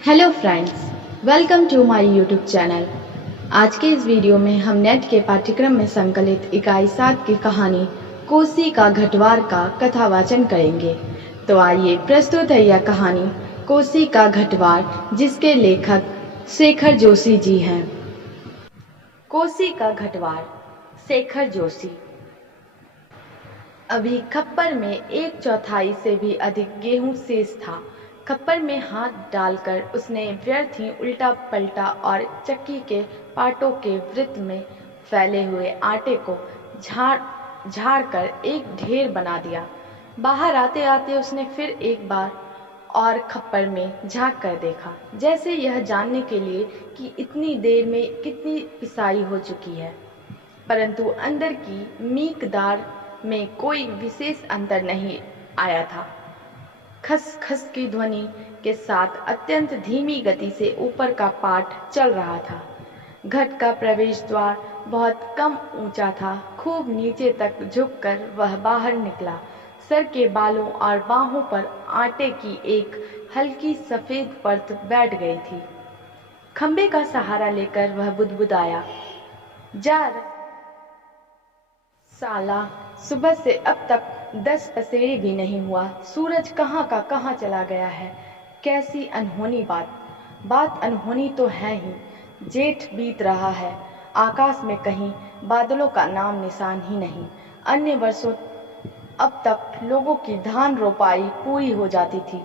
Hello friends, welcome to my YouTube channel. आज के इस वीडियो में हम नेट के पाठ्यक्रम में संकलित इकाई 7 की कहानी कोसी का घटवार का कथावाचन करेंगे। तो आइए प्रस्तुत है यह कहानी कोसी का घटवार, जिसके लेखक शेखर जोशी जी हैं। कोसी का घटवार, शेखर जोशी। अभी खप्पर में 1/4 से भी अधिक गेहूं शेष था। खप्पर में हाथ डालकर उसने व्यर्थ ही उल्टा पलटा और चक्की के पाटों के वृत्त में फैले हुए आटे को झाड़ झाड़ कर एक ढेर बना दिया। बाहर आते आते उसने फिर एक बार और खप्पर में झांक कर देखा, जैसे यह जानने के लिए कि इतनी देर में कितनी पिसाई हो चुकी है। परंतु अंदर की मीकदार में कोई विशेष अंतर नहीं आया था। खस खस की ध्वनि के साथ अत्यंत धीमी गति से ऊपर का पाट चल रहा था। घट का प्रवेश द्वार बहुत कम ऊंचा था। खूब नीचे तक झुककर वह बाहर निकला। सर के बालों और बाहों पर आटे की एक हल्की सफेद परत बैठ गई थी। खंबे का सहारा लेकर वह बुदबुदाया, साला, सुबह से अब तक 10 पसेरी भी नहीं हुआ। सूरज कहाँ का कहाँ चला गया है। कैसी अनहोनी बात अनहोनी तो है ही। जेठ बीत रहा है। आकाश में कहीं बादलों का नाम निशान ही नहीं। अन्य वर्षों अब तक लोगों की धान रोपाई पूरी हो जाती थी,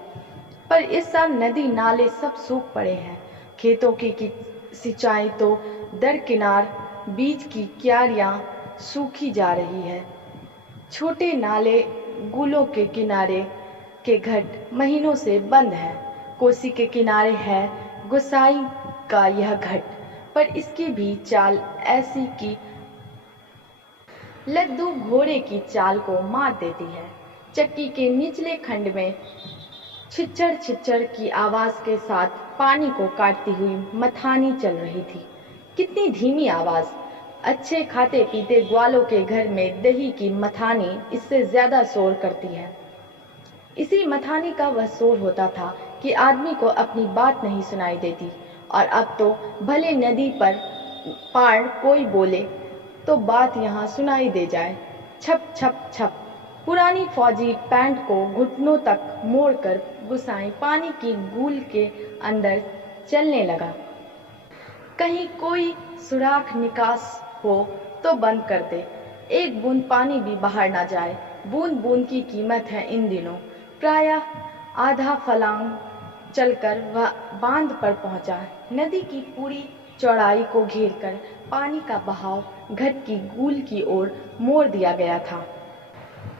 पर इस साल नदी नाले सब सूख पड़े हैं। खेतों की सिंचाई तो दरकिनार, बीच की क्यारियां सूखी जा रही है। छोटे नाले गुलों के किनारे के घट महीनों से बंद है। कोसी के किनारे है गुसाई का यह घट, पर इसकी भी चाल ऐसी कि लद्दू घोड़े की चाल को मार देती है। चक्की के निचले खंड में छिच्चड़ छिच्चड़ की आवाज के साथ पानी को काटती हुई मथानी चल रही थी। कितनी धीमी आवाज! अच्छे खाते पीते ग्वालों के घर में दही की मथानी इससे ज्यादा शोर करती है। इसी मथानी का वह शोर होता था कि आदमी को अपनी बात नहीं सुनाई देती। और अब तो भले नदी पर पार कोई बोले तो बात यहाँ सुनाई दे जाए। छप छप छप। पुरानी फौजी पैंट को घुटनों तक मोड़कर गुसाई पानी की गूल के अंदर चलने लगा। कहीं कोई सुराख निकास हो तो बंद कर दे, एक बूंद पानी भी बाहर ना जाए। बूंद बूंद की कीमत है इन दिनों। प्रायः आधा फलांग चलकर वह बांध पर पहुंचा। नदी की पूरी चौड़ाई को घेरकर पानी का बहाव घट की गूल की ओर मोड़ दिया गया था।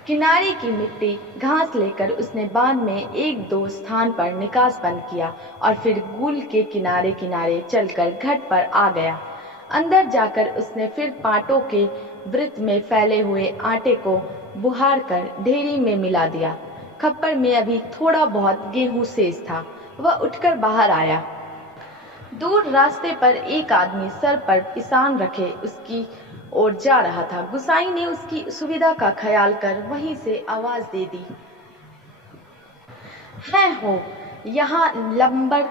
किनारे की मिट्टी घास लेकर उसने बांध में 1-2 स्थान पर निकास बंद किया और फिर गूल के किनारे किनारे चलकर घट पर आ गया। अंदर जाकर उसने फिर पाटों के वृत्त में फैले हुए आटे को बुहार कर ढेरी में मिला दिया। खप्पर में अभी थोड़ा बहुत गेहूं शेष था। वह उठकर बाहर आया। दूर रास्ते पर एक आदमी सर पर पिसान रखे उसकी ओर जा रहा था। गुसाई ने उसकी सुविधा का ख्याल कर वहीं से आवाज दे दी, है हो यहाँ लंबर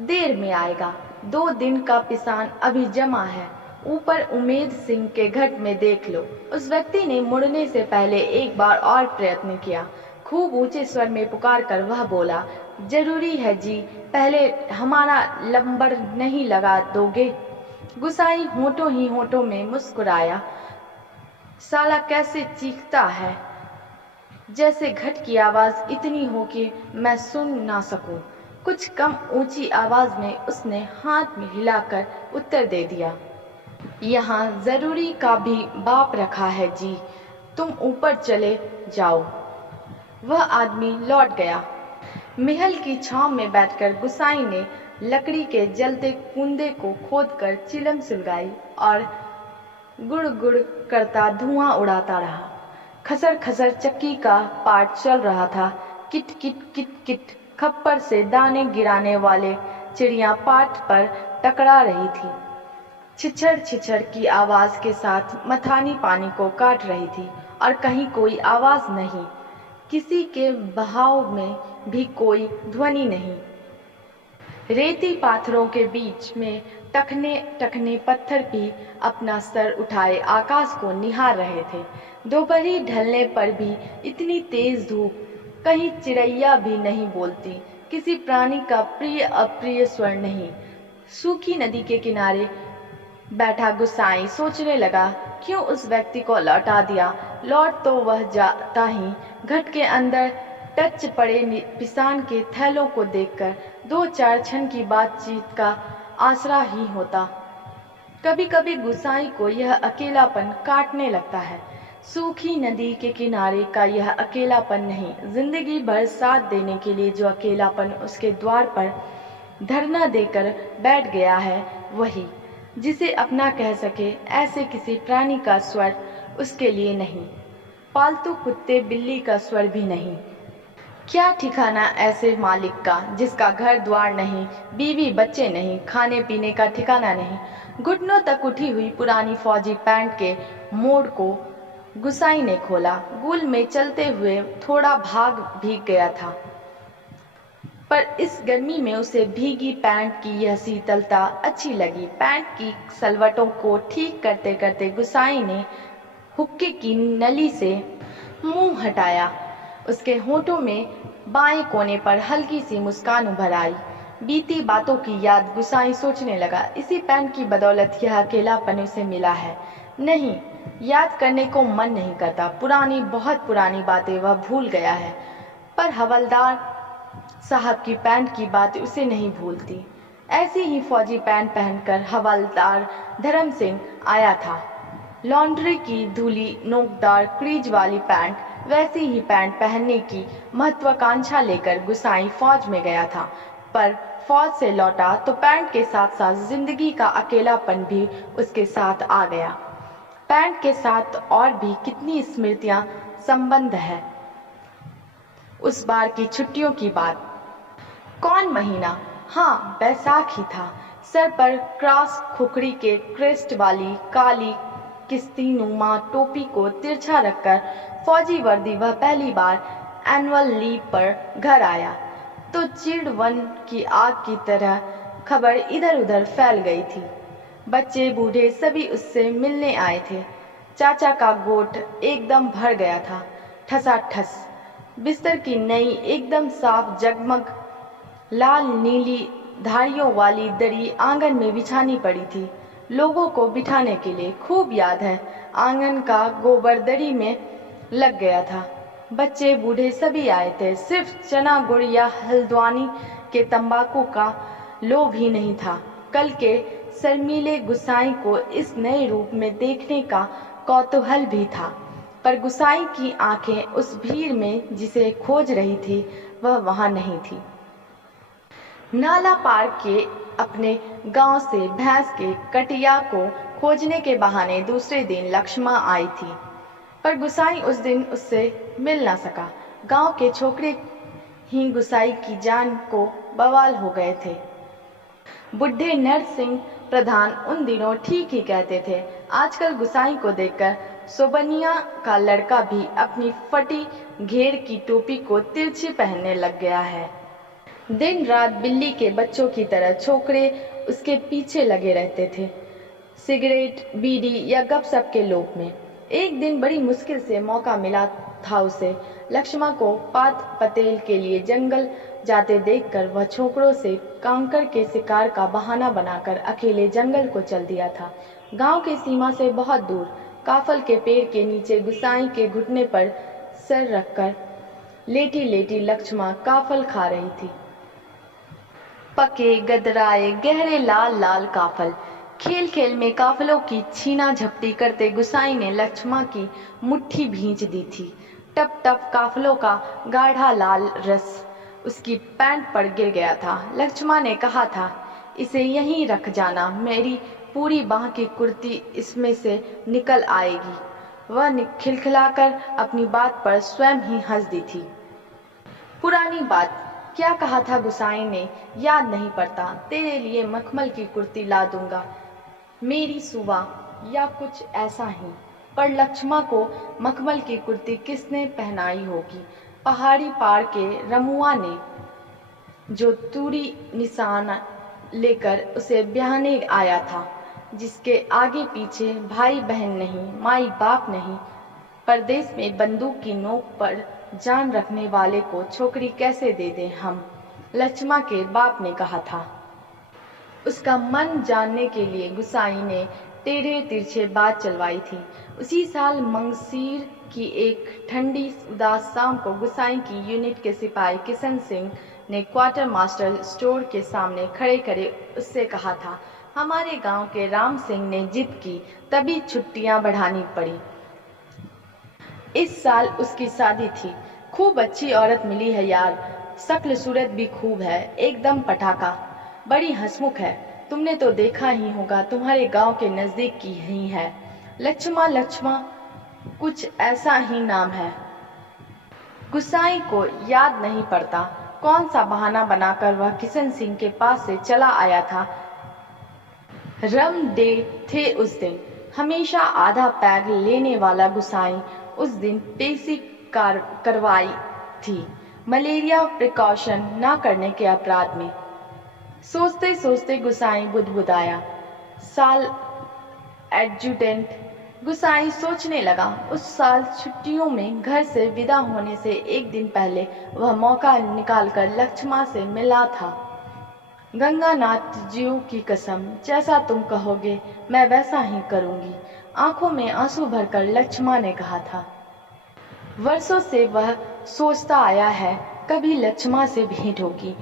देर में आएगा। 2 दिन का पिसान अभी जमा है। ऊपर उमेद सिंह के घट में देख लो। उस व्यक्ति ने मुड़ने से पहले एक बार और प्रयत्न किया। खूब ऊंचे स्वर में पुकार कर वह बोला, जरूरी है जी, पहले हमारा लंबर नहीं लगा दोगे? गुसाई होठों ही होठों में मुस्कुराया। साला कैसे चीखता है, जैसे घट की आवाज इतनी हो कि मैं सुन ना सकूं। कुछ कम ऊंची आवाज में उसने हाथ में हिलाकर उत्तर दे दिया, यहाँ जरूरी का भी बाप रखा है जी, तुम ऊपर चले जाओ। वह आदमी लौट गया। महल की छांव में बैठकर गुसाई ने लकड़ी के जलते कुंदे को खोदकर चिलम सुलगाई और गुड़ गुड़ करता धुआं उड़ाता रहा। खसर खसर चक्की का पाट चल रहा था। किट किट किट किट खप्पर से दाने गिराने वाले चिड़िया पाट पर टकरा रही थी। छिछड़ छिछड़ की आवाज के साथ मथानी पानी को काट रही थी और कहीं कोई आवाज नहीं। किसी के बहाव में भी कोई ध्वनि नहीं। रेती पाथरों के बीच में टखने टखने पत्थर भी अपना सर उठाए आकाश को निहार रहे थे। दोपहरी ढलने पर भी इतनी तेज धूप, कहीं चिड़ैया भी नहीं बोलती, किसी प्राणी का प्रिय अप्रिय स्वर नहीं। सूखी नदी के किनारे बैठा गुसाई सोचने लगा, क्यों उस व्यक्ति को लौटा दिया। लौट तो वह जाता ही। घट के अंदर टच पड़े पिसान के थैलों को देखकर 2-4 क्षण की बातचीत का आसरा ही होता। कभी कभी गुसाई को यह अकेलापन काटने लगता है। सूखी नदी के किनारे का यह अकेलापन नहीं, जिंदगी भर साथ देने के लिए जो अकेलापन उसके द्वार पर धरना देकर बैठ गया है, वही, जिसे अपना कह सके ऐसे किसी प्राणी का स्वर उसके लिए नहीं। पालतू कुत्ते बिल्ली का स्वर भी नहीं। क्या ठिकाना ऐसे मालिक का जिसका घर द्वार नहीं, बीवी बच्चे नहीं, खाने पीने का ठिकाना नहीं। घुटनों तक उठी हुई पुरानी फौजी पैंट के मोड़ को गुसाई ने खोला। गुल में चलते हुए थोड़ा भाग भीग गया था, पर इस गर्मी में उसे भीगी पैंट की यह शीतलता अच्छी लगी। पैंट की सलवटों को ठीक करते करते गुसाई ने हुक्के की नली से मुंह हटाया। उसके होठों में बाएं कोने पर हल्की सी मुस्कान उभर आई। बीती बातों की याद गुसाई सोचने लगा, इसी पैंट की बदौलत यह अकेलापन उसे मिला है। नहीं, याद करने को मन नहीं करता। पुरानी, बहुत पुरानी बातें वह भूल गया है, पर हवलदार साहब की पैंट की बात उसे नहीं भूलती। ऐसी ही फौजी पैंट पहनकर हवलदार धर्म सिंह आया था। लॉन्ड्री की धूली नोकदार क्रीज वाली पैंट, वैसी ही पैंट पहनने की महत्वाकांक्षा लेकर गुसाई फौज में गया था। पर फौज से लौटा तो पैंट के साथ साथ जिंदगी का अकेलापन भी उसके साथ आ गया। पैंट के साथ और भी कितनी स्मृतियां संबंध है। उस बार की छुट्टियों की बात। कौन महीना? हाँ, बैसाख ही था। सर पर क्रॉस खुखड़ी के क्रेस्ट वाली काली किस्ती नुमा टोपी को तिरछा रखकर फौजी वर्दी वह पहली बार एनुअल लीव पर घर आया तो चिड़वन की आग की तरह खबर इधर उधर फैल गई थी। बच्चे बूढ़े सभी उससे मिलने आए थे। चाचा का गोट एकदम भर गया था, ठसाठस। बिस्तर की नई एकदम साफ जगमग लाल नीली धारियों वाली दरी आंगन में बिछानी पड़ी थी लोगों को बिठाने के लिए। खूब याद है, आंगन का गोबर दरी में लग गया था। बच्चे बूढ़े सभी आए थे। सिर्फ चना गुड़ या हल्द्वानी के तंबाकू का लोभ ही नहीं था। कल के शर्मीले गुसाई को इस नए रूप में देखने का कौतूहल भी था, पर गुसाई की आंखें उस भीड़ में जिसे खोज रही थी वह वहां नहीं थी। नाला पार के अपने गांव से भैंस के कटिया को खोजने के बहाने दूसरे दिन लक्ष्मा आई थी, पर गुसाई उस दिन उससे मिल ना सका। गांव के छोकरे ही गुसाई की जान को बवाल हो गए थे। बुढ़े नरसिंह प्रधान उन दिनों ठीक ही कहते थे। आजकल गुसाई को देखकर सोबनिया का लड़का भी अपनी फटी घेर की टोपी को तिरछी पहनने लग गया है। दिन रात बिल्ली के बच्चों की तरह छोकरे उसके पीछे लगे रहते थे, सिगरेट, बीड़ी या गपशप के लोभ में। एक दिन बड़ी मुश्किल से मौका मिला था उसे। लक्ष्मा को पात पतेल के लिए जंगल जाते देखकर वह छोकरों से कांकर के शिकार का बहाना बनाकर अकेले जंगल को चल दिया था। गांव के सीमा से बहुत दूर काफल के पेड़ के नीचे गुसाई के घुटने पर सर रखकर लेटी लेटी लक्ष्मा काफल खा रही थी। पके गदराए गहरे लाल लाल काफल। खेल खेल में काफलों की छीना झपटी करते गुसाई ने लक्ष्मा की मुट्ठी भींच दी थी। टप टप काफलों का गाढ़ा लाल रस उसकी पैंट पर गिर गया था। लक्ष्मा ने कहा था, इसे यहीं रख जाना, मेरी पूरी बाह की कुर्ती इसमें से निकल आएगी। वह खिलखिलाकर अपनी बात पर स्वयं ही हंस दी थी। पुरानी बात, क्या कहा था गुसाई ने, याद नहीं पड़ता। तेरे लिए मखमल की कुर्ती ला दूंगा, मेरी सुवा, या कुछ ऐसा ही। पर लक्ष्मा को मखमल की कुर्ती किसने पहनाई होगी? पहाड़ी पार के रमुआ ने। जो तूरी निशाना लेकर उसे ब्याहने आया था, जिसके आगे पीछे भाई बहन नहीं, माई बाप नहीं। परदेश में बंदूक की नोक पर जान रखने वाले को छोकरी कैसे दे दें हम, लक्ष्मा के बाप ने कहा था। उसका मन जानने के लिए गुसाई ने टेढ़े तिरछे बात चलवाई थी। उसी साल मंगसीर की एक ठंडी उदास शाम को गुसाई की यूनिट के सिपाही किशन सिंह ने क्वार्टर मास्टर स्टोर के सामने खड़े खड़े उससे कहा था, हमारे गांव के राम सिंह ने जिद की, तभी छुट्टियां बढ़ानी पड़ी। इस साल उसकी शादी थी। खूब अच्छी औरत मिली है यार, शक्ल सूरत भी खूब है, एकदम पटाखा, बड़ी हंसमुख है। तुमने तो देखा ही होगा, तुम्हारे गांव के नजदीक की ही है। लक्ष्मा कुछ ऐसा ही नाम है। गुसाई को याद नहीं पड़ता कौन सा बहाना बनाकर वह किशन सिंह के पास से चला आया था। रम डे थे उस दिन। हमेशा आधा पैग लेने वाला गुसाई उस दिन पेशी करवाई थी, मलेरिया प्रिकॉशन ना करने के अपराध में। सोचते सोचते गुसाई बुदबुदाया, साल एडजुटेंट। गुसाई सोचने लगा, उस साल छुट्टियों में घर से विदा होने से एक दिन पहले वह मौका निकालकर लक्ष्मा से मिला था। गंगानाथ जीव की कसम, जैसा तुम कहोगे मैं वैसा ही करूंगी, आंखों में आंसू भरकर लक्ष्मा ने कहा था। वर्षों से वह सोचता आया है, कभी लक्ष्मा से भेंट होगी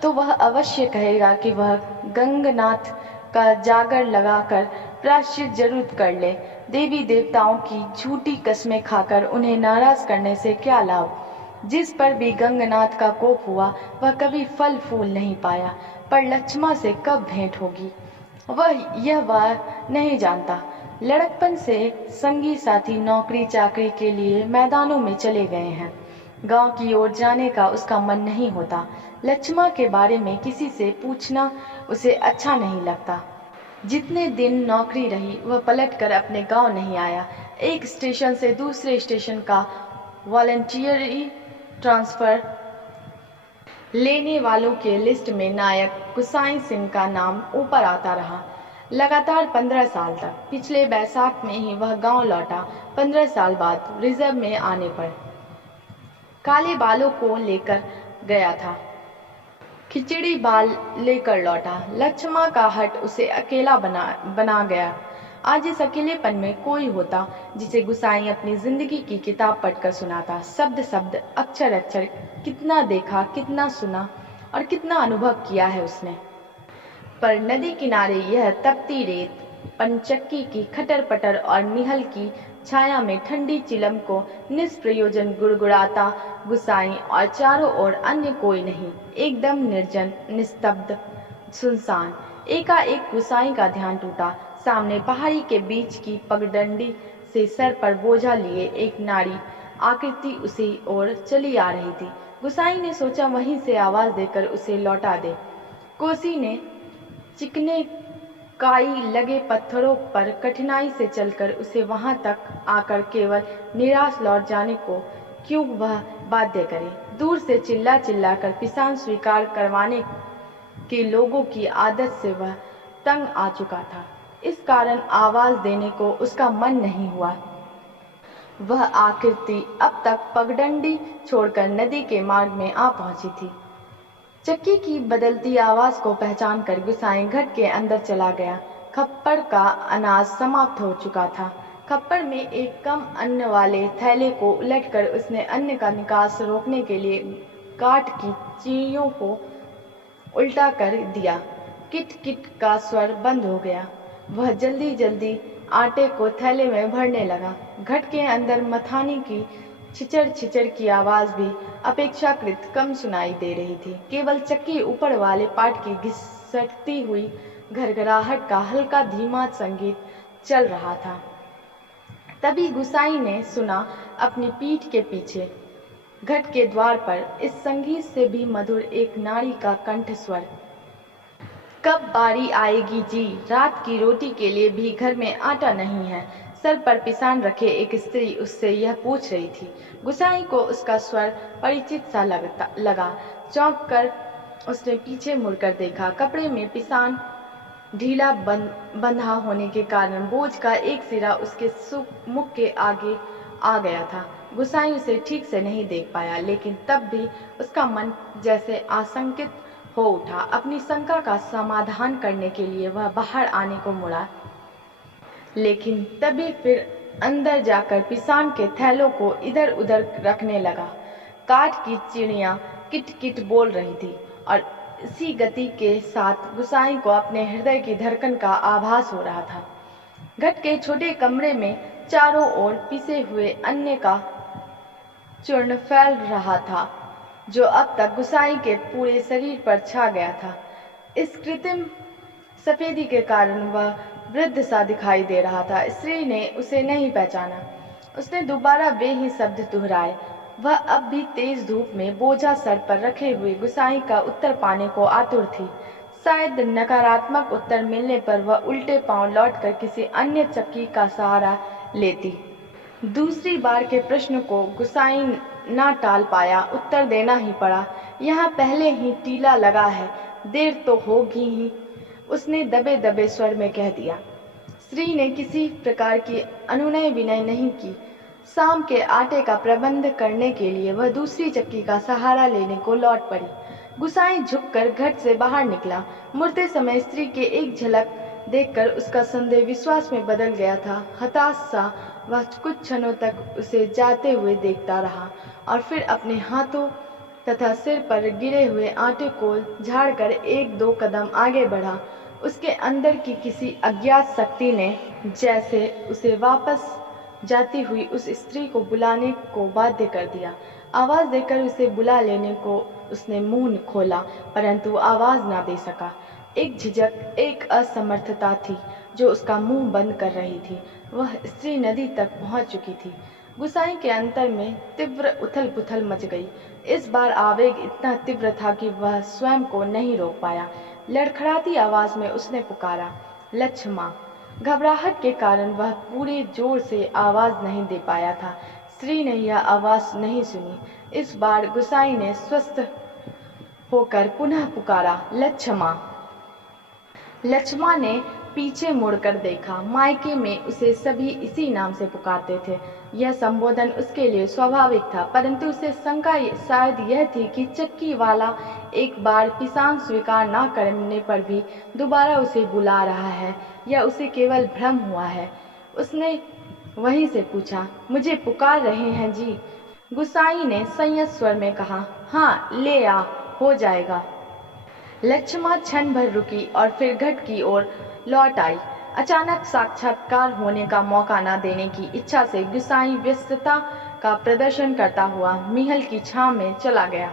तो वह अवश्य कहेगा कि वह गंगनाथ का जागर लगाकर प्रायश्चित जरूर कर ले। देवी देवताओं की झूठी कस्में खाकर उन्हें नाराज करने से क्या लाभ। जिस पर भी गंगनाथ का कोप हुआ वह कभी फल फूल नहीं पाया। पर लक्ष्मा से कब भेंट होगी वह नहीं जानता। लड़कपन से संगी साथी नौकरी चाकरी के लिए मैदानों में चले गए हैं। गांव की ओर जाने का उसका मन नहीं होता। लक्ष्मा के बारे में किसी से पूछना उसे अच्छा नहीं लगता। जितने दिन नौकरी रही वह पलटकर अपने गांव नहीं आया। एक स्टेशन से दूसरे स्टेशन का वॉलंटियरी ट्रांसफर लेने वालों के लिस्ट में नायक गुसाई सिंह का नाम ऊपर आता रहा, लगातार 15 साल तक। पिछले बैसाख में ही वह गांव लौटा। 15 साल बाद रिजर्व में आने पर काले बालों को लेकर गया था, खिचड़ी बाल लेकर लौटा। लक्ष्मा का हट उसे अकेला बना गया। आज इस अकेलेपन में कोई होता जिसे गुसाई अपनी जिंदगी की किताब पढ़कर सुनाता, शब्द शब्द, अक्षर अक्षर। कितना देखा, कितना सुना और कितना अनुभव किया है उसने। पर नदी किनारे यह तपती रेत, पंचक्की की खटर पटर और निहल की छाया में ठंडी चिलम को निष्प्रयोजन गुड़गुड़ाता गुसाई, और चारों ओर अन्य कोई नहीं, एकदम निर्जन, निस्तब्ध, सुनसान। एकाएक गुसाई का ध्यान टूटा। सामने पहाड़ी के बीच की पगडंडी से सर पर बोझा लिए एक नारी आकृति उसी ओर चली आ रही थी। गुसाई ने सोचा वहीं से आवाज देकर उसे लौटा दे। कोसी ने चिकने काई लगे पत्थरों पर कठिनाई से चलकर उसे वहां तक आकर केवल निराश लौट जाने को क्यों वह बाध्य करे। दूर से चिल्ला चिल्ला कर पिसान स्वीकार करवाने के लोगों की आदत से वह तंग आ चुका था। इस कारण आवाज देने को उसका मन नहीं हुआ। वह आकृति अब तक पगडंडी छोड़कर नदी के मार्ग में आ पहुंची थी। चक्की की बदलती आवाज को पहचान कर गुसाई घट के अंदर चला गया। खप्पर का अनाज समाप्त हो चुका था। खप्पर में एक कम अन्न वाले थैले को उलटकर उसने अन्न का निकास रोकने के लिए काठ की चीनियों को उल्टा कर दिया। किट किट का स्वर बंद हो गया। वह जल्दी जल्दी आटे को थैले में भरने लगा। घट के अंदर मथानी की छिचड़ छिचड़ की आवाज भी अपेक्षाकृत कम सुनाई दे रही थी। केवल चक्की ऊपर वाले पाट की घिसटती हुई घरघराहट का हल्का धीमा संगीत चल रहा था। तभी गुसाई ने सुना अपनी पीठ के पीछे घट के द्वार पर इस संगीत से भी मधुर एक नारी का कंठ स्वर। कब बारी आएगी जी, रात की रोटी के लिए भी घर में आटा नहीं है। सर पर पिसान रखे एक स्त्री उससे यह पूछ रही थी। गुसाई को उसका स्वर परिचित सा लगा। चौंक कर उसने पीछे मुड़कर देखा। कपड़े में पिसान ढीला बंधा होने के कारण बोझ का एक सिरा उसके मुख के आगे आ गया था। गुसाई उसे ठीक से नहीं देख पाया, लेकिन तब भी उसका मन जैसे आशंकित हो उठा। अपनी शंका का समाधान करने के लिए वह बाहर आने को मुड़ा, लेकिन तभी फिर अंदर जाकर पिसान के थैलों को इधर उधर रखने लगा। काठ की चिड़िया किट-किट बोल रही थी और इसी गति के साथ गुसाई को अपने हृदय की धड़कन का आभास हो रहा था। घट के छोटे कमरे में चारों ओर पिसे हुए अन्न का चूर्ण फैल रहा था, जो अब तक गुसाई के पूरे शरीर पर छा गया था। इस कृत्रिम सफेदी के कारण वह वृद्ध सा दिखाई दे रहा था। स्त्री ने उसे नहीं पहचाना। उसने दोबारा वे ही शब्द दोहराए। वह अब भी तेज धूप में बोझा सर पर रखे हुए गुसाई का उत्तर पाने को आतुर थी। शायद नकारात्मक उत्तर मिलने पर वह उल्टे पांव लौटकर किसी अन्य चक्की का सहारा लेती। दूसरी बार के प्रश्न को गुसाई ना टाल पाया, उत्तर देना ही पड़ा। यहाँ पहले ही टीला लगा है, देर तो होगी ही, उसने दबे दबे स्वर में कह दिया। स्त्री ने किसी प्रकार की अनुनय विनय नहीं की। शाम के आटे का प्रबंध करने के लिए वह दूसरी चक्की का सहारा लेने को लौट पड़ी। गुसाई झुककर घट से बाहर निकला। मुड़ते समय स्त्री के एक झलक देखकर उसका संदेह विश्वास में बदल गया था। हताश सा वह कुछ क्षणों तक उसे जाते हुए देखता रहा और फिर अपने हाथों तथा सिर पर गिरे हुए आटे को झाड़कर एक दो कदम आगे बढ़ा। उसके अंदर की किसी अज्ञात शक्ति ने जैसे उसे वापस जाती हुई उस स्त्री को बुलाने को बाध्य कर दिया। आवाज देकर उसे बुला लेने को उसने मुंह खोला, परंतु आवाज ना दे सका। एक झिझक, एक असमर्थता थी जो उसका मुंह बंद कर रही थी। वह स्त्री नदी तक पहुंच चुकी थी। गुसाई के अंतर में तीव्र उथल पुथल मच गई। इस बार आवेग इतना तीव्र था कि वह स्वयं को नहीं रोक पाया। लड़खड़ाती आवाज में उसने पुकारा, लक्ष्मा। घबराहट के कारण वह पूरे जोर से आवाज नहीं दे पाया था। स्त्री ने यह आवाज नहीं सुनी। इस बार गुसाई ने स्वस्थ होकर पुनः पुकारा, लक्ष्मा। लक्ष्मा ने पीछे मुड़कर देखा। मायके में उसे सभी इसी नाम से पुकारते थे। यह संबोधन उसके लिए स्वाभाविक था, परंतु उसे शंका शायद यह थी कि चक्की वाला एक बार पिसान स्वीकार न करने पर भी दोबारा उसे बुला रहा है या उसे केवल भ्रम हुआ है। उसने वहीं से पूछा, मुझे पुकार रहे हैं जी? गुसाई ने संयत स्वर में कहा, हाँ, ले आ, हो जाएगा। लक्ष्मा क्षण भर रुकी और फिर घट की ओर लौट आई। अचानक साक्षात्कार होने का मौका न देने की इच्छा से गुसाई व्यस्तता का प्रदर्शन करता हुआ महल की छांव में चला गया।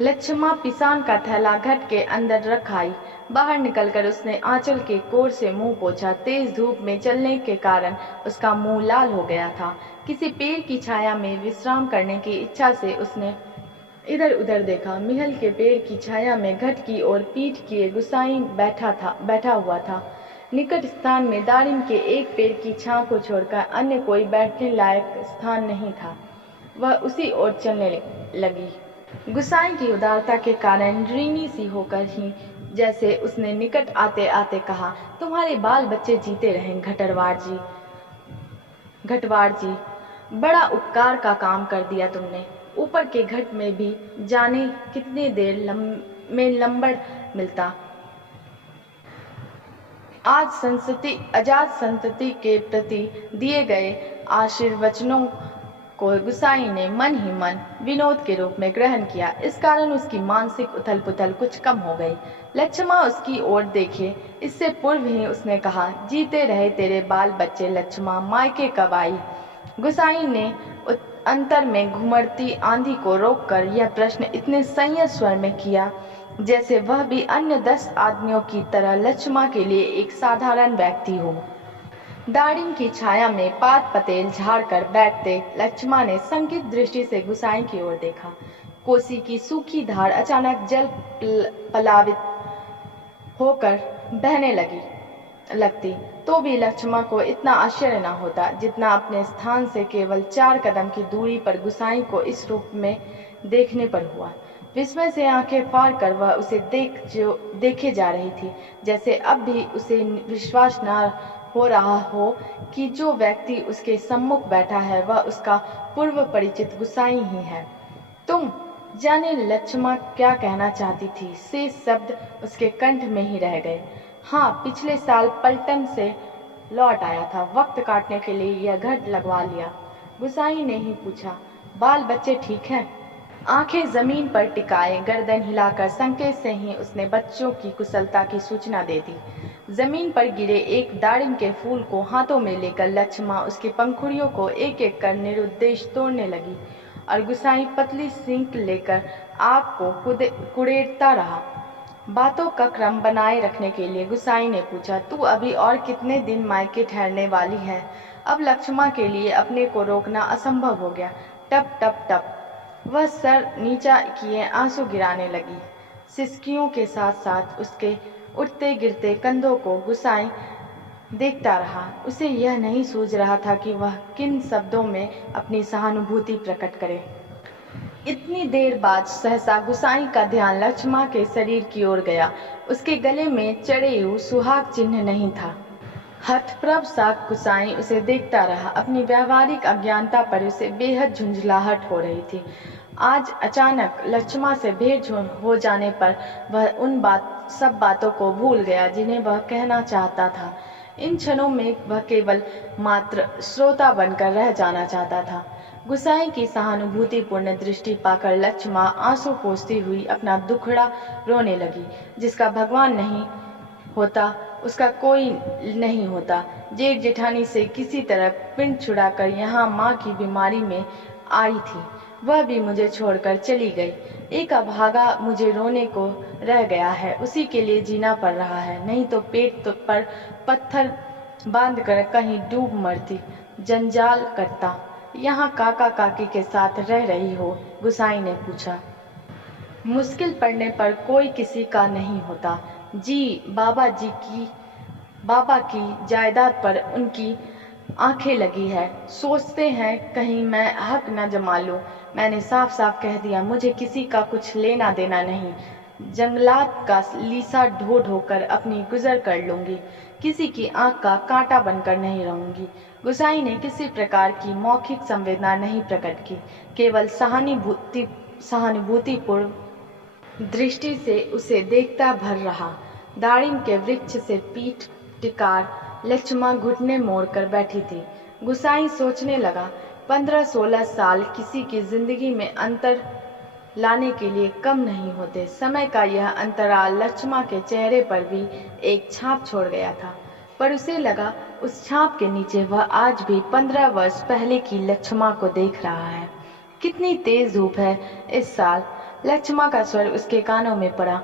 लक्ष्मा पिसान का थैला घट के अंदर रख आई। बाहर निकलकर उसने आंचल के कोर से मुंह पोंछा। तेज धूप में चलने के कारण उसका मुंह लाल हो गया था। किसी पेड़ की छाया में विश्राम करने की इच्छा से उसने इधर उधर देखा। महल के पेड़ की छाया में घट की ओर पीठ किए गुसाई बैठा हुआ था। निकट स्थान में दारिम के एक पेड़ की छांव को छोड़कर अन्य कोई बैठने लायक स्थान नहीं था। वह उसी ओर चलने लगी। गुसाई की उदारता के कारण ऋणी सी होकर ही जैसे उसने निकट आते आते कहा, तुम्हारे बाल बच्चे जीते रहें घटवाड़ जी, बड़ा उपकार का काम कर दिया तुमने। ऊपर के घट में भी जाने कितने देर में लंबड़ मिलता। अजात संतति के प्रति दिए गए आशीर्वचनों को गुसाई ने मन ही मन विनोद के रूप में ग्रहण किया। इस कारण उसकी मानसिक उथल पुथल कुछ कम हो गई। लक्ष्मा उसकी ओर देखे इससे पूर्व ही उसने कहा, जीते रहे तेरे बाल बच्चे लक्ष्मा, मायके कब आई? गुसाई ने अंतर में घुमड़ती आंधी को रोककर यह प्रश्न इतने संयत स्वर में किया जैसे वह भी अन्य 10 आदमियों की तरह लक्ष्मा के लिए एक साधारण व्यक्ति हो। दाड़िम की छाया में पात पतेल झाड़कर बैठते लक्ष्मा ने संकित दृष्टि से गुसाई की ओर देखा। कोसी की सूखी धार अचानक जल प्लावित होकर बहने लगी। लगती तो भी लक्ष्मा को इतना आश्चर्य न होता जितना अपने स्थान से केवल 4 कदम की दूरी पर गुसाई को इस रूप में देखने पर हुआ। विस्मय से आंखें फाड़ कर वह उसे देखे जा रही थी, जैसे अब भी उसे विश्वास न हो रहा हो कि जो व्यक्ति उसके सम्मुख बैठा है वह उसका पूर्व परिचित गुसाई ही है। तुम जाने लक्ष्मा क्या कहना चाहती थी, से शब्द उसके कंठ में ही रह गए। हाँ, पिछले साल पलटन से लौट आया था, वक्त काटने के लिए यह घर लगवा लिया। गुसाई ने ही पूछा। बाल बच्चे ठीक हैं? आंखें जमीन पर टिकाए गर्दन हिलाकर संकेत से ही उसने बच्चों की कुशलता की सूचना दे दी। जमीन पर गिरे एक दाड़िम के फूल को हाथों में लेकर लक्ष्मा उसकी पंखुड़ियों को एक एक कर निरुद्देश तोड़ने लगी और गुसाई पतली सींक लेकर आग को कुड़ेरता रहा। बातों का क्रम बनाए रखने के लिए गुसाई ने पूछा, तू अभी और कितने दिन मायके ठहरने वाली है? अब लक्ष्मा के लिए अपने को रोकना असंभव हो गया। टप टप टप वह सर नीचा किए आंसू गिराने लगी। सिसकियों के साथ साथ उसके उठते गिरते कंधों को गुसाई देखता रहा। उसे यह नहीं सूझ रहा था कि वह किन शब्दों में अपनी सहानुभूति प्रकट करे। इतनी देर बाद सहसा गुसाई का ध्यान लक्ष्मा के शरीर की ओर गया। उसके गले में चढ़े सुहाग चिन्ह नहीं था। हतप्रभ सा गुसाई उसे देखता रहा। अपनी व्यावहारिक अज्ञानता पर उसे बेहद झुंझलाहट हो रही थी। आज अचानक लक्ष्मा से भेंट हो जाने पर वह उन सब बातों को भूल गया जिन्हें वह कहना चाहता था। इन क्षणों में वह केवल मात्र श्रोता बनकर रह जाना चाहता था। गुसाई की सहानुभूतिपूर्ण दृष्टि पाकर लक्ष्मा आंसू पोंछती हुई अपना दुखड़ा रोने लगी। जिसका भगवान नहीं होता उसका कोई नहीं होता। जेठ जेठानी से किसी तरह पिंड छुड़ाकर यहाँ माँ की बीमारी में आई थी, वह भी मुझे छोड़कर चली गई। एक अभागा मुझे रोने को रह गया है, उसी के लिए जीना पड़ रहा है, नहीं तो पेट पर पत्थर बांधकर कहीं डूब मरती। जंजाल करता। यहाँ काका काकी के साथ रह रही हो? गुसाई ने पूछा। मुश्किल पड़ने पर कोई किसी का नहीं होता जी। बाबा की जायदाद पर उनकी आंखें लगी है। सोचते हैं कहीं मैं हक न जमा लूं। मैंने साफ साफ कह दिया, मुझे किसी का कुछ लेना देना नहीं। जंगलात का लीसा ढो ढोकर अपनी गुजर कर लूंगी। किसी की आंख का कांटा बनकर नहीं रहूंगी। गुसाई ने किसी प्रकार की मौखिक संवेदना नहीं प्रकट की, केवल सहानुभूतिपूर्ण दृष्टि से उसे देखता भर रहा। दाड़िम के वृक्ष से पीठ टिकार लक्ष्मा घुटने मोड़कर बैठी थी। गुसाई सोचने लगा, 15-16 साल किसी की जिंदगी में अंतर लाने के लिए कम नहीं होते। समय का यह अंतराल लक्ष्मा के चेहरे पर भी एक छाप छोड़ गया था, पर उसे लगा उस छाप के नीचे वह आज भी 15 वर्ष पहले की लक्ष्मा को देख रहा है। कितनी तेज धूप है इस साल। लक्ष्मा का स्वर उसके कानों में पड़ा,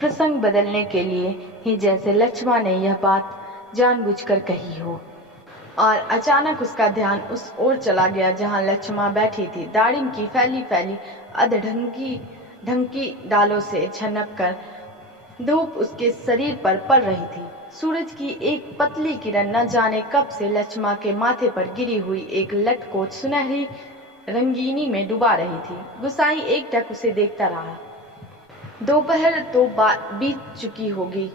प्रसंग बदलने के लिए ही, जैसे लक्ष्मा ने यह बात जानबूझकर कही हो। और अचानक उसका ध्यान उस ओर चला गया जहां लक्ष्मा बैठी थी। दाड़िम की फैली फैली ढंकी डालों से छनक कर धूप उसके शरीर पर पड़ रही थी। सूरज की एक पतली किरण न जाने कब से लक्ष्मा के माथे पर गिरी हुई एक लटकोच सुनहरी रंगीनी में डुबा रही थी। गुसाई एकटक उसे देखता रहा। दोपहर तो बीत चुकी होगी,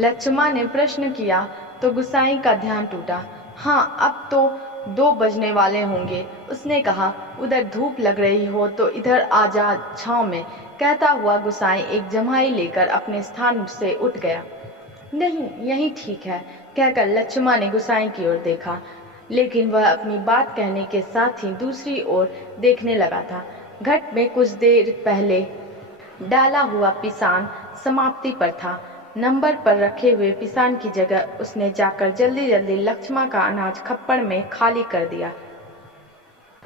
लक्ष्मा ने प्रश्न किया तो गुसाई का ध्यान टूटा। हाँ, अब तो 2 बजने वाले होंगे, उसने कहा। उधर धूप लग रही हो तो इधर आ जा छांव में, कहता हुआ गुसाई एक जम्हाई लेकर अपने स्थान से उठ गया। नहीं, यही ठीक है, कहकर लक्ष्मा ने गुसाई की ओर देखा, लेकिन वह अपनी बात कहने के साथ ही दूसरी ओर देखने लगा था। घट में कुछ देर पहले डाला हुआ पिसान समाप्ति पर था। नंबर पर रखे हुए पिसान की जगह उसने जाकर जल्दी जल्दी लक्ष्मा का अनाज खप्पड़ में खाली कर दिया।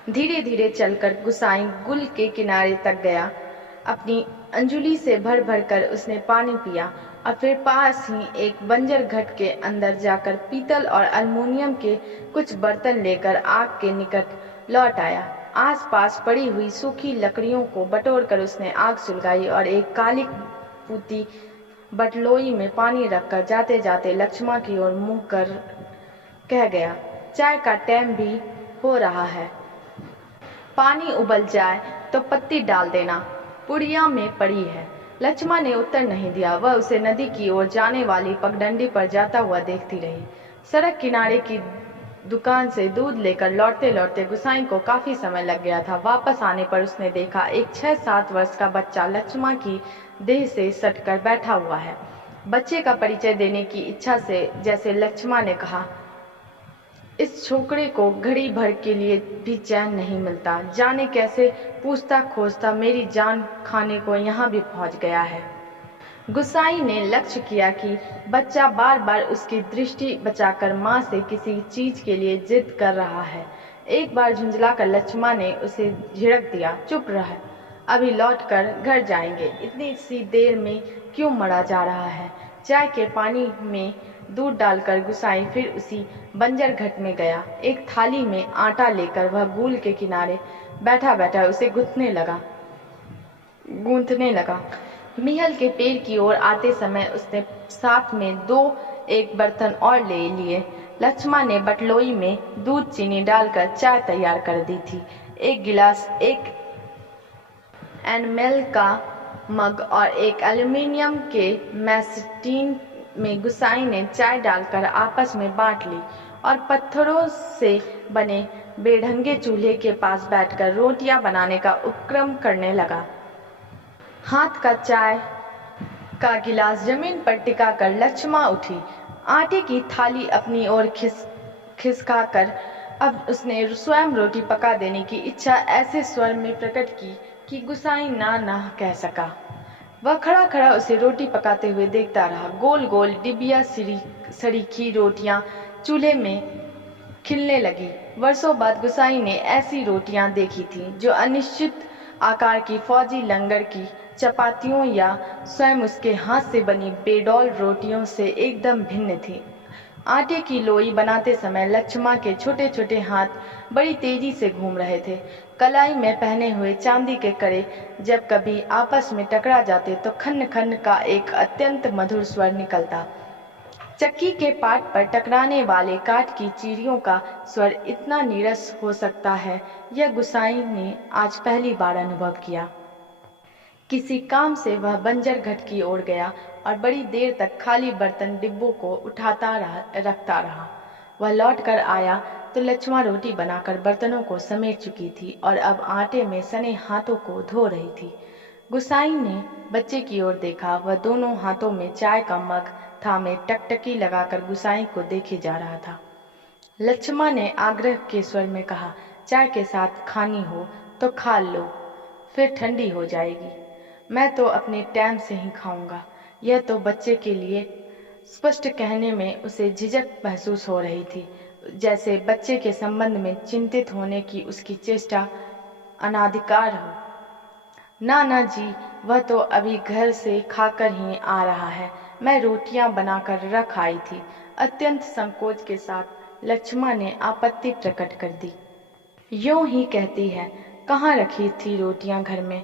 धीरे धीरे चलकर गुसाई गुल के किनारे तक गया। अपनी अंजुली से भर भर कर उसने पानी पिया और फिर पास ही एक बंजर घट के अंदर जाकर पीतल और अल्मुनियम के कुछ बर्तन लेकर आग के निकट लौट आया। आसपास पड़ी हुई सूखी लकड़ियों को बटोरकर उसने आग सुलगाई और एक काली पुती बटलोई में पानी रखकर जाते जाते लक्ष्मा की ओर मुंह कर कह गया, चाय का टाइम भी हो रहा है, पानी उबल जाए तो पत्ती डाल देना, पुड़िया में पड़ी है। लक्ष्मा ने उत्तर नहीं दिया। वह उसे नदी की ओर जाने वाली पगडंडी पर जाता हुआ देखती रही। सड़क किनारे की दुकान से दूध लेकर लौटते लौटते गुसाई को काफी समय लग गया था। वापस आने पर उसने देखा एक 6-7 वर्ष का बच्चा लक्ष्मा की देह से सटकर बैठा हुआ है। बच्चे का परिचय देने की इच्छा से जैसे लक्ष्मा ने कहा, इस छोकरे को घड़ी भर के लिए भी चैन नहीं मिलता, जाने कैसे पूछता खोजता मेरी जान खाने को यहाँ भी पहुँच गया है। गुसाई ने लक्ष्य किया कि बच्चा बार बार उसकी दृष्टि बचाकर माँ से किसी चीज के लिए जिद कर रहा है। एक बार झुंझलाकर लक्ष्मा ने उसे झिड़क दिया, चुप रह, अभी लौटकर घर जाएंगे, इतनी सी देर में क्यों मरा जा रहा है। चाय के पानी में दूध डालकर गुसाई फिर उसी बंजर घट में गया। एक थाली में आटा लेकर वह गूल के किनारे बैठा बैठा उसे गूंथने लगा। मिहल के पेड़ की ओर आते समय उसने साथ में 2-1 बर्तन और ले लिए। लक्ष्मा ने बटलोई में दूध चीनी डालकर चाय तैयार कर दी थी। एक गिलास, एक एनमेल का मग और एक एल्यूमिनियम के मैस्टीन में गुसाई ने चाय डालकर आपस में बांट ली और पत्थरों से बने बेढंगे चूल्हे के पास बैठकर रोटियां बनाने का उपक्रम करने लगा। हाथ का चाय का गिलास जमीन पर टिकाकर लक्ष्मा उठी। आटे की थाली अपनी ओर खिसकाकर अब उसने स्वयं रोटी पका देने की इच्छा ऐसे स्वर में प्रकट की कि गुसाई ना कह सका। वह खड़ा खड़ा उसे रोटी पकाते हुए देखता रहा। गोल गोल डिबिया सरीखी रोटियां चूल्हे में खिलने लगी। वर्षों बाद गुसाई ने ऐसी रोटियां देखी थी जो अनिश्चित आकार की फौजी लंगर की चपातियों या स्वयं उसके हाथ से बनी बेडौल रोटियों से एकदम भिन्न थी। आटे की लोई बनाते समय लक्ष्मा के छोटे छोटे हाथ बड़ी तेजी से घूम रहे थे। कलाई में पहने हुए चांदी के कड़े जब कभी आपस में टकरा जाते तो खन्न खन्न का एक अत्यंत मधुर स्वर निकलता। चक्की के पाट पर टकराने वाले काठ की चीरियों का स्वर इतना नीरस हो सकता है, यह गुसाई ने आज पहली बार अनुभव किया। किसी काम से वह बंजर घट की ओर गया और बड़ी देर तक खाली बर्तन डिब्बों को रखता रहा। वह लौटकर आया तो लक्ष्मा रोटी बनाकर बर्तनों को समेट चुकी थी और अब आटे में सने हाथों को धो रही थी। गुसाई ने बच्चे की ओर देखा। वह दोनों हाथों में चाय का मग थामे टकटकी लगाकर गुसाई को देखे जा रहा था। लक्ष्मा ने आग्रह के स्वर में कहा, चाय के साथ खानी हो तो खा लो, फिर ठंडी हो जाएगी। मैं तो अपने टाइम से ही खाऊंगा। यह तो बच्चे के लिए स्पष्ट कहने में उसे झिझक महसूस हो रही थी, जैसे बच्चे के संबंध में चिंतित होने की उसकी चेष्टा अनाधिकार हो। ना जी, वह तो अभी घर से खाकर ही आ रहा है, मैं रोटियां बनाकर रख आई थी। अत्यंत संकोच के साथ लक्ष्मा ने आपत्ति प्रकट कर दी। यूं ही कहती है, कहाँ रखी थी रोटियां घर में?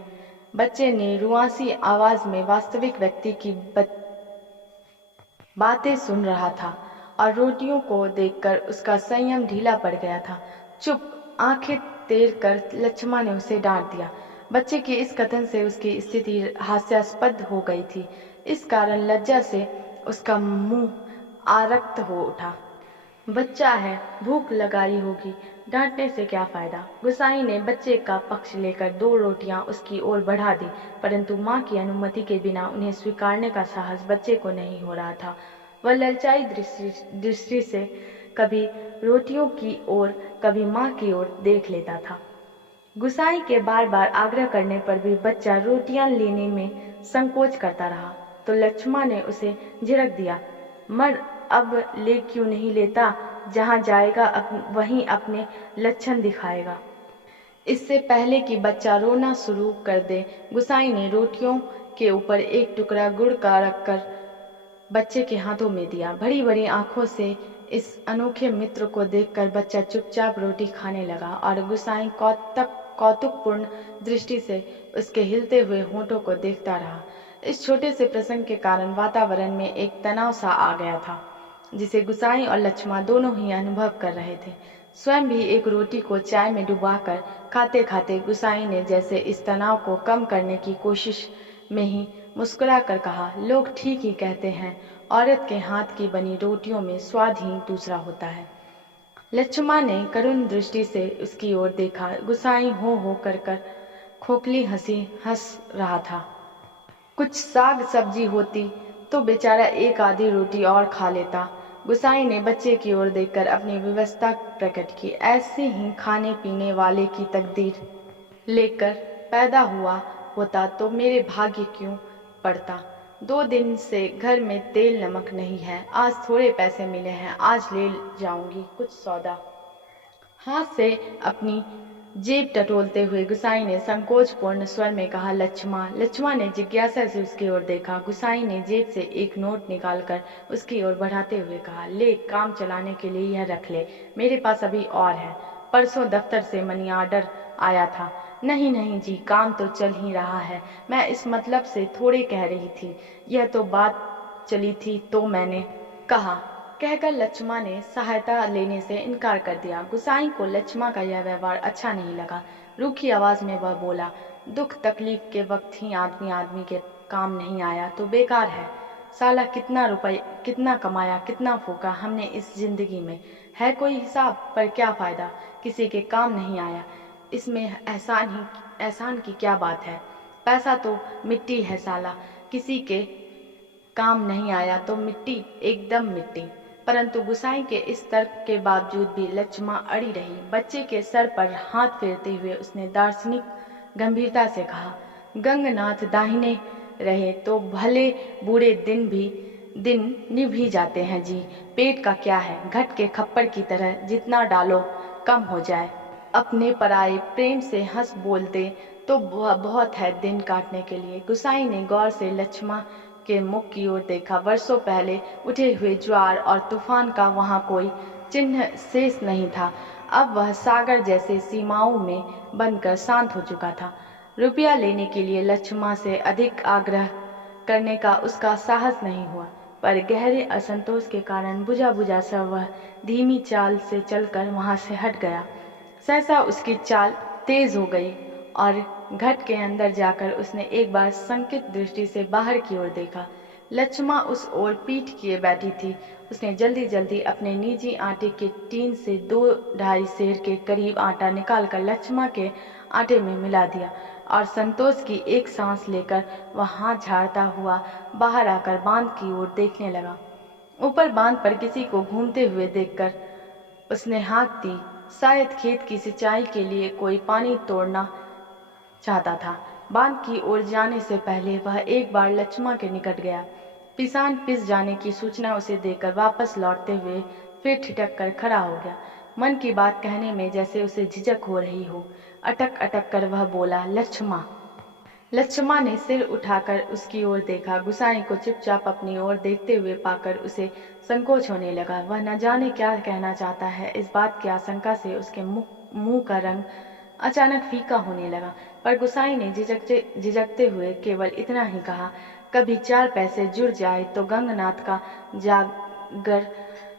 बच्चे ने रुआसी आवाज में वास्तविक व्यक्ति की बातें सुन रहा था और रोटियों को देखकर उसका संयम ढीला पड़ गया था। चुप! आंखें तेर कर लक्ष्मा ने उसे डांट दिया। बच्चे के इस कथन से उसकी स्थिति हास्यास्पद हो गई थी। इस कारण लज्जा से उसका मुंह आरक्त हो उठा। बच्चा है, भूख लगाई होगी, डांटने से क्या फायदा। गुसाई ने बच्चे का पक्ष लेकर 2 रोटियां उसकी ओर बढ़ा दी, परंतु मां की अनुमति के बिना उन्हें स्वीकारने का साहस बच्चे को नहीं हो रहा था। वह ललचाई दृष्टि से कभी रोटियों की ओर कभी मां की ओर देख लेता था। गुसाई के बार बार आग्रह करने पर भी बच्चा रोटियां लेने में संकोच करता रहा, तो लक्ष्मा ने उसे झिड़क दिया, मर, अब ले क्यों नहीं लेता? जहां जाएगा वहीं अपने लक्षण दिखाएगा। इससे पहले कि बच्चा रोना शुरू कर दे, गुसाई ने रोटियों के ऊपर एक टुकड़ा गुड़ का रखकर बच्चे के हाथों में दिया। भरी भरी आंखों से इस अनोखे मित्र को देखकर बच्चा चुपचाप रोटी खाने लगा और गुसाई कौतुकपूर्ण दृष्टि से उसके हिलते हुए होठों को देखता रहा। इस छोटे से प्रसंग के कारण वातावरण में एक तनाव सा आ गया था, जिसे गुसाई और लक्ष्मा दोनों ही अनुभव कर रहे थे। स्वयं भी एक रोटी को चाय में डुबाकर खाते खाते गुसाई ने जैसे इस तनाव को कम करने की कोशिश में ही मुस्कुराकर कहा, लोग ठीक ही कहते हैं, औरत के हाथ की बनी रोटियों में स्वाद ही दूसरा होता है। लक्ष्मा ने करुण दृष्टि से उसकी ओर देखा। गुसाई हो कर खोखली हंसी हंस रहा था। कुछ साग सब्जी होती तो बेचारा एक आधी रोटी और खा लेता। गुसाई ने बच्चे की ओर देखकर अपनी विवशता प्रकट की। ऐसे ही खाने पीने वाले की तकदीर लेकर पैदा हुआ होता तो मेरे भाग्य क्यों पड़ता। 2 दिन से घर में तेल नमक नहीं है, आज थोड़े पैसे मिले हैं, आज ले जाऊंगी कुछ सौदा। हाथ से अपनी जेब टटोलते हुए गुसाई ने संकोचपूर्ण स्वर में कहा, लक्ष्मा। लक्ष्मा ने जिज्ञासा से उसकी ओर देखा। गुसाई ने जेब से एक नोट निकालकर उसकी ओर बढ़ाते हुए कहा, ले, काम चलाने के लिए यह रख ले, मेरे पास अभी और है, परसों दफ्तर से मनी ऑर्डर आया था। नहीं नहीं जी, काम तो चल ही रहा है, मैं इस मतलब से थोड़े कह रही थी, यह तो बात चली थी तो मैंने कहा। कहकर लक्ष्मा ने सहायता लेने से इनकार कर दिया। गुसाई को लक्ष्मा का यह व्यवहार अच्छा नहीं लगा। रूखी आवाज में वह बोला, दुख तकलीफ के वक्त ही आदमी के काम नहीं आया तो बेकार है। साला कितना रुपये, कितना कमाया, कितना फूका हमने इस जिंदगी में, है कोई हिसाब? पर क्या फायदा, किसी के काम नहीं आया, इसमें एहसान की क्या बात है? पैसा तो मिट्टी है साला, किसी के काम नहीं आया तो मिट्टी, एकदम मिट्टी। परंतु गुसाई के इस तर्क के बावजूद भी लक्ष्मा अड़ी रही। बच्चे के सर पर हाथ फेरते हुए उसने दार्शनिक गंभीरता से कहा, गंगनाथ दाहिने रहे तो भले बूढ़े दिन निभ ही जाते हैं जी। पेट का क्या है, घट के खप्पड़ की तरह जितना डालो कम हो जाए। अपने पराए प्रेम से हंस बोलते तो बहुत है दिन काटने के लिए। गुसाई ने गौर से लक्ष्मा के मुख की ओर देखा। वर्षों पहले उठे हुए ज्वार और तूफान का वहां कोई चिन्ह शेष नहीं था। अब वह सागर जैसे सीमाओं में बनकर शांत हो चुका था। रुपया लेने के लिए लक्ष्मा से अधिक आग्रह करने का उसका साहस नहीं हुआ, पर गहरे असंतोष के कारण बुझा बुझा सा वह धीमी चाल से चलकर वहां से हट गया। सहसा उसकी चाल तेज हो गई और घट के अंदर जाकर उसने एक बार संकित दृष्टि से बाहर की ओर देखा। लक्ष्मा उस ओर पीठ किए बैठी थी। उसने जल्दी जल्दी अपने निजी आटे के टीन से 2-2.5 सेर के करीब आटा निकालकर लक्ष्मा के आटे में मिला दिया और संतोष की एक सांस लेकर वह हाथ झाड़ता हुआ बाहर आकर बांध की ओर देखने लगा। ऊपर बांध पर किसी को घूमते हुए देखकर उसने हाँक दी। शायद खेत की सिंचाई के लिए कोई पानी तोड़ना चाहता था। बांध की ओर जाने से पहले वह एक बार लक्ष्मा के निकट गया। पिसान पिस जाने की सूचना उसे देकर वापस लौटते हुए फिर ठिठक कर खड़ा हो गया। मन की बात कहने में जैसे उसे झिझक हो रही हो। अटक अटक कर वह बोला, लक्ष्मा। लक्ष्मा ने सिर उठाकर उसकी ओर देखा। गुसाई को चुपचाप अपनी ओर देखते हुए पाकर उसे संकोच होने लगा। वह न जाने क्या कहना चाहता है। इस बात की आशंका से उसके मुंह का रंग अचानक फीका होने लगा। पर गुसाई ने झिझकते हुए केवल इतना ही कहा, कभी 4 पैसे जुड़ जाए तो गंगनाथ का जागर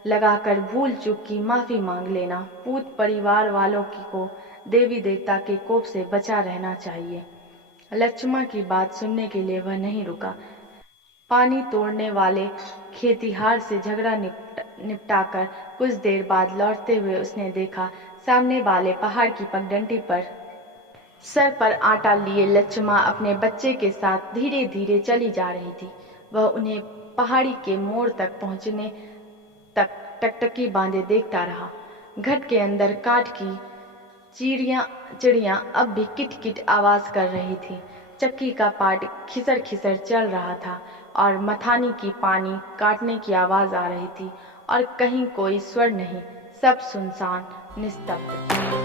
लगाकर भूल चूक की माफी मांग लेना। पूत परिवार वालों को देवी देवता के कोप से बचा रहना चाहिए। लक्ष्मा की बात सुनने के लिए वह नहीं रुका। पानी तोड़ने वाले खेतिहार से झगड़ा निपटाकर कुछ देर बाद लौटते हुए उसने देखा, सामने वाले पहाड़ की पगडंडी पर सर पर आटा लिए लक्ष्मा अपने बच्चे के साथ धीरे धीरे चली जा रही थी। वह उन्हें पहाड़ी के मोड़ तक पहुंचने तक टकटकी बांधे देखता रहा। घट के अंदर काठ की चिड़ियां अब भी किट किट आवाज कर रही थी। चक्की का पार्ट खिसर खिसर चल रहा था और मथानी की पानी काटने की आवाज आ रही थी और कहीं कोई स्वर नहीं, सब सुनसान निस्तब्ध।